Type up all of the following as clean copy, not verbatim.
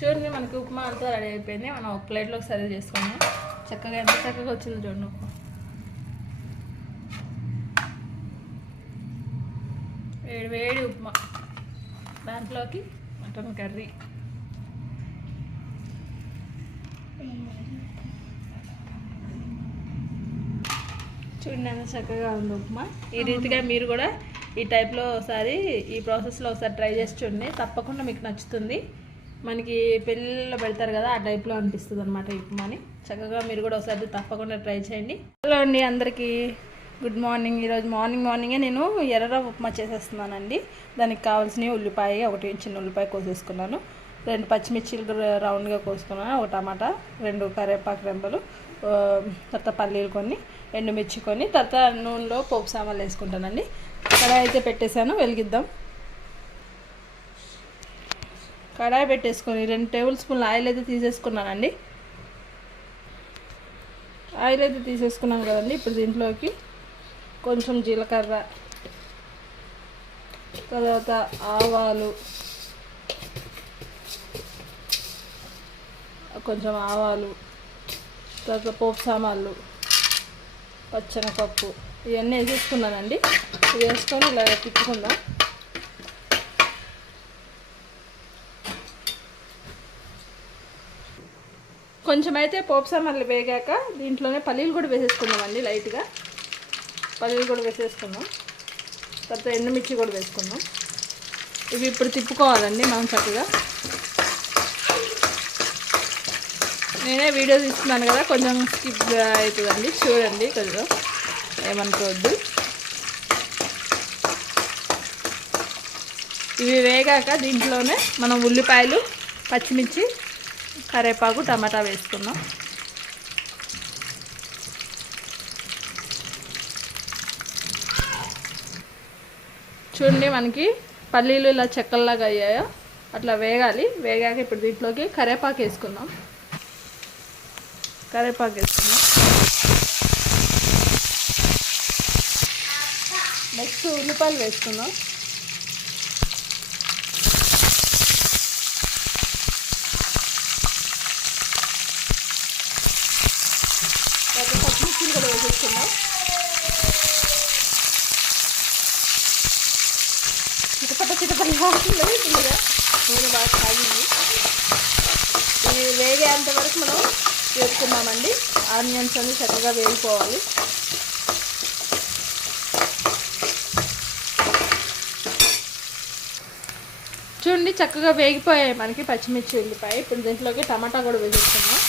చూడండి మనకి ఉప్మా అంతా రెడీ అయిపోయింది. మనం ఒక ప్లేట్లోకి సర్వ్ చేసుకున్నాం. చక్కగా ఎంత చక్కగా వచ్చింది చూడండి ఉప్మా. వేడి వేడి ఉప్మా, దాంట్లోకి మటన్ కర్రీ. చూడండి ఎంత చక్కగా ఉంది ఉప్మా. ఈ రీతిగా మీరు కూడా ఈ టైప్లో ఒకసారి ఈ ప్రాసెస్లో ఒకసారి ట్రై చేసి చూడండి, తప్పకుండా మీకు నచ్చుతుంది. మనకి పెళ్ళిళ్ళలో పెడతారు కదా, ఆ టైప్లో అనిపిస్తుంది అనమాట ఈ ఉప్మాని. చక్కగా మీరు కూడా ఒకసారి తప్పకుండా ట్రై చేయండి. హలో అండి అందరికీ, గుడ్ మార్నింగ్. ఈరోజు మార్నింగే నేను ఎర్రరవ్వ ఉప్మా చేసేస్తున్నానండి. దానికి కావాల్సినవి ఉల్లిపాయ, ఒకటి చిన్న ఉల్లిపాయ కోసేసుకున్నాను, 2 పచ్చిమిర్చీలు రౌండ్గా కోసుకున్నాను, ఒక టమాటా, 2 కరివేపాకు రెంబలు, తర్వాత పల్లీలు కొన్ని, ఎండుమిర్చి కొన్ని, తర్వాత నూనెలో పోపు సామాన్లు వేసుకుంటానండి. కడాయి అయితే పెట్టేశాను, వెలిగిద్దాం. కడాయి పెట్టేసుకొని 2 టేబుల్ స్పూన్ల ఆయిల్ అయితే తీసేసుకున్నానండి. ఆయిల్ అయితే తీసేసుకున్నాను కదండి. ఇప్పుడు దీంట్లోకి కొంచెం జీలకర్ర, తర్వాత ఆవాలు, తర్వాత పోపు సామాన్లు, పచ్చెనపప్పు, ఇవన్నీ వేసేసుకున్నానండి. ఇవి వేసుకొని ఇలా తిప్పుకుందాం. కొంచెం అయితే పోపు సామాన్లు వేగాక దీంట్లోనే పల్లీలు కూడా వేసేసుకుందామండి. లైట్గా పల్లీలు కూడా వేసేసుకున్నాం. తర్వాత ఎండుమిర్చి కూడా వేసుకున్నాం. ఇవి ఇప్పుడు తిప్పుకోవాలండి మనం చక్కగా. నేనే వీడియో తీస్తున్నాను కదా, కొంచెం స్కిప్ అవుతుందండి, చూడండి, కొంచెం ఏమనుకోవద్దు. ఇవి వేగాక దీంట్లోనే మనం ఉల్లిపాయలు, పచ్చిమిర్చి, కరివేపాకు, టమాటా వేసుకున్నాం. చూడండి మనకి పల్లీలు ఇలా చెక్కల్లాగా అయ్యాయో అట్లా వేగాలి. వేగాక ఇప్పుడు దీంట్లోకి కరివేపాకు వేసుకుందాం. నెక్స్ట్ ఉల్లిపాయలు వేసుకుందాం. పచ్చిమిర్చిని కూడా వేసేసుకున్నాం. చిటపట వాడుతుంది, నూనె బాగా కాగింది. ఇవి వేగేంత వరకు మనం వేసుకున్నామండి. ఆనియన్స్ అన్ని చక్కగా వేగిపోవాలి. చూడండి చక్కగా వేగిపోయాయి మనకి పచ్చిమిర్చి, ఉల్లిపాయ. ఇప్పుడు దీంట్లోకి టమాటా కూడా వేసేసుకున్నాం.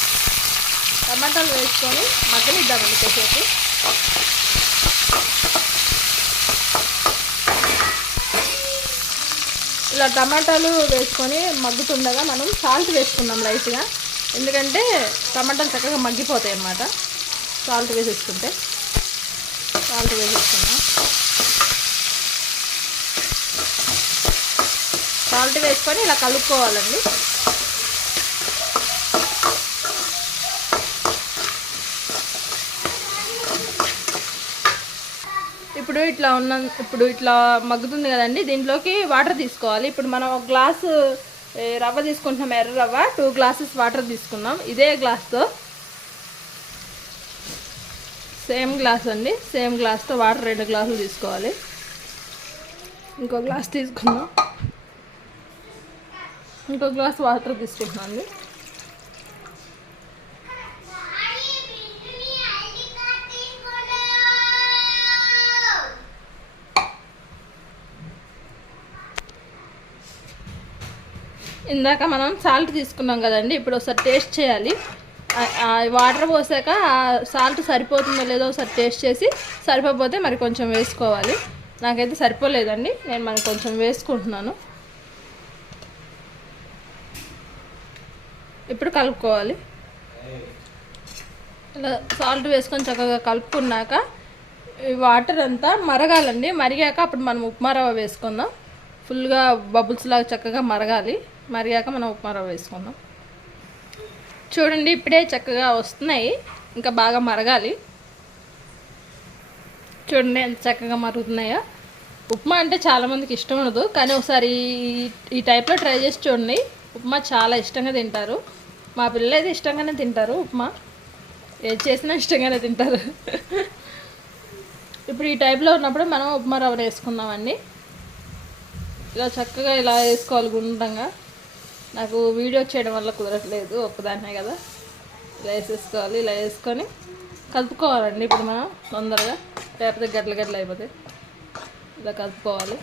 టమాటాలు వేసుకొని మగ్గనిద్దామండి కాసేపు. ఇలా టమాటాలు వేసుకొని మగ్గుతుండగా మనం సాల్ట్ వేసుకున్నాం లైట్గా, ఎందుకంటే టమాటాలు చక్కగా మగ్గిపోతాయి అన్నమాట సాల్ట్ వేసేసుకుంటే. సాల్ట్ వేసేసుకున్నాం. సాల్ట్ వేసుకొని ఇలా కలుపుకోవాలండి. ఇప్పుడు ఇట్లా మగ్గుతుంది కదండి, దీంట్లోకి వాటర్ తీసుకోవాలి. ఇప్పుడు మనం ఒక గ్లాసు రవ్వ తీసుకుంటున్నాం, ఎర్ర రవ్వ. 2 గ్లాసెస్ వాటర్ తీసుకున్నాం. ఇదే గ్లాస్తో, సేమ్ గ్లాస్ అండి, సేమ్ గ్లాస్తో వాటర్ 2 గ్లాసులు తీసుకోవాలి. ఇంకో గ్లాస్ తీసుకుందాం. ఇంకో గ్లాస్ వాటర్ తీసుకుంటున్నాం అండి. ఇందాక మనం సాల్ట్ తీసుకున్నాం కదండి, ఇప్పుడు ఒకసారి టేస్ట్ చేయాలి. వాటర్ పోసాక సాల్ట్ సరిపోతుందో లేదో ఒకసారి టేస్ట్ చేసి, సరిపోతే మరి కొంచెం వేసుకోవాలి. నాకైతే సరిపోలేదండి, నేను మరి కొంచెం వేసుకుంటున్నాను. ఇప్పుడు కలుపుకోవాలి. ఇలా సాల్ట్ వేసుకొని చక్కగా కలుపుకున్నాక ఈ వాటర్ అంతా మరగాలండి. మరిగాక అప్పుడు మనం ఉప్మా రవ్వ వేసుకుందాం. ఫుల్గా బబుల్స్ లాగా చక్కగా మరిగాక మనం ఉప్మా రవ్వ వేసుకుందాం. చూడండి ఇప్పుడే చక్కగా వస్తున్నాయి, ఇంకా బాగా మరగాలి. చూడండి ఎంత చక్కగా మరుగుతున్నాయో. ఉప్మా అంటే చాలామందికి ఇష్టం ఉండదు, కానీ ఒకసారి ఈ టైప్లో ట్రై చేసి చూడండి, ఉప్మా చాలా ఇష్టంగా తింటారు. మా పిల్లలు అయితే ఇష్టంగానే తింటారు. ఉప్మా ఏది చేసినా ఇష్టంగానే తింటారు. ఇప్పుడు ఈ టైప్లో ఉన్నప్పుడు మనం ఉప్మా రవ్వ వేసుకుందామండి. ఇలా చక్కగా ఇలా వేసుకోవాలి గుండ్రంగా. నాకు వీడియో చేయడం వల్ల కుదరట్లేదు, ఒక్కదాన్నే కదా. ఇలా వేసేసుకోవాలి. ఇలా వేసుకొని కలుపుకోవాలండి. ఇప్పుడు మనం తొందరగా, లేకపోతే గడ్డలు గడ్డలు అయిపోతాయి. ఇలా కలుపుకోవాలి.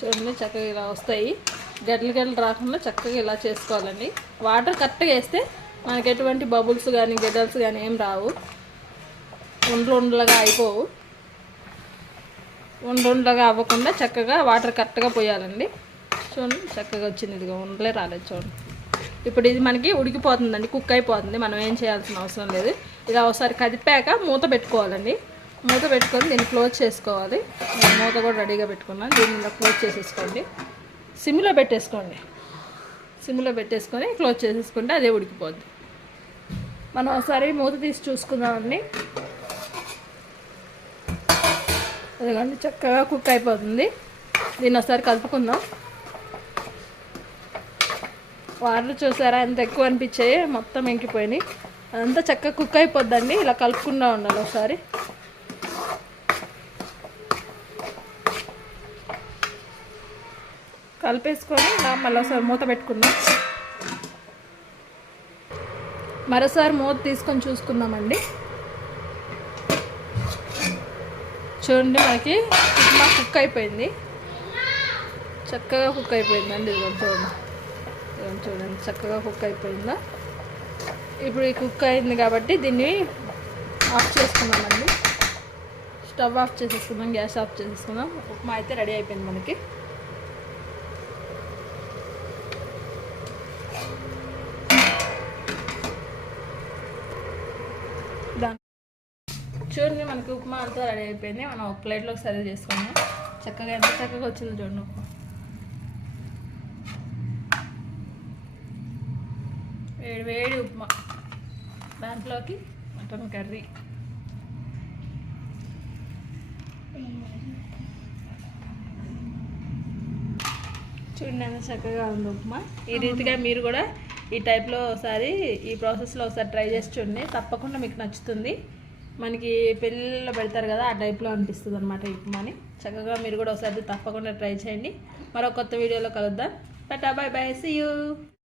చూడండి చక్కగా ఇలా వస్తాయి. గడ్డలు గడ్డలు రాకుండా చక్కగా ఇలా చేసుకోవాలండి. వాటర్ కరెక్ట్గా వేస్తే మనకి ఎటువంటి బబుల్స్ కానీ గడ్డల్స్ కానీ ఏం రావు. ఉండలుగా అయిపోవు. ఉండలుగా అవ్వకుండా చక్కగా వాటర్ కరెక్ట్గా పోయాలండి. చూడండి చక్కగా వచ్చింది. ఇదిగో ఉండలే రాలేదు చూడండి. ఇప్పుడు ఇది మనకి ఉడికిపోతుందండి, కుక్ అయిపోతుంది. మనం ఏం చేయాల్సిన అవసరం లేదు. ఇలా ఒకసారి కదిపాక మూత పెట్టుకోవాలండి. మూత పెట్టుకొని దీన్ని క్లోజ్ చేసుకోవాలి. నేను మూత కూడా రెడీగా పెట్టుకున్నాను. దీన్ని ఇలా క్లోజ్ చేసేసుకోండి. సిమ్లో పెట్టేసుకోండి. సిమ్లో పెట్టేసుకొని క్లోజ్ చేసేసుకుంటే అదే ఉడికిపోద్ది. మనం ఒకసారి మూత తీసి చూసుకుందామండి. అదిగోండి చక్కగా కుక్ అయిపోతుంది. దీన్ని ఒకసారి కలుపుకుందాం. వాటర్ చూసారా ఎంత ఎక్కువ అనిపించాయి, మొత్తం ఎంకిపోయినాయి. అదంతా చక్కగా కుక్ అయిపోద్దండి. ఇలా కలుపుకుండా ఉండాలి. ఒకసారి కలిపేసుకొని ఇలా మళ్ళీ ఒకసారి మూత పెట్టుకుందాం. మరోసారి మూత తీసుకొని చూసుకుందామండి. చూడండి మనకి ఉప్మా కుక్ అయిపోయింది, చక్కగా కుక్ అయిపోయిందండి. ఇది చూడండి చక్కగా కుక్ అయిపోయిందా. ఇప్పుడు ఈ కుక్ అయింది కాబట్టి దీన్ని ఆఫ్ చేసుకున్నామండి. స్టవ్ ఆఫ్ చేసేసుకుందాం, గ్యాస్ ఆఫ్ చేసేసుకుందాం. ఉప్మా అయితే రెడీ అయిపోయింది మనకి. చూడండి మనకి ఉప్మా అంతా రెడీ అయిపోయింది. మనం ఒక ప్లేట్లోకి సర్వ్ చేసుకున్నాం. చక్కగా ఎంత చక్కగా వచ్చింది చూడండి ఉప్మా. వేడి వేడి ఉప్మా, దాంట్లోకి మటన్ కర్రీ. చూడండి ఎంత చక్కగా ఉంది ఉప్మా. ఈ రీతిగా మీరు కూడా ఈ టైప్లో ఒకసారి, ఈ ప్రాసెస్లో ఒకసారి ట్రై చేసి చూడండి. తప్పకుండా మీకు నచ్చుతుంది. మనకి పెళ్ళిళ్ళలో పెడతారు కదా, ఆ టైప్లో అనిపిస్తుంది అనమాట ఈ ఉప్మాని. చక్కగా మీరు కూడా ఒకసారి తప్పకుండా ట్రై చేయండి. మరో కొత్త వీడియోలో కలుద్దాం. Tata, bye bye, see you.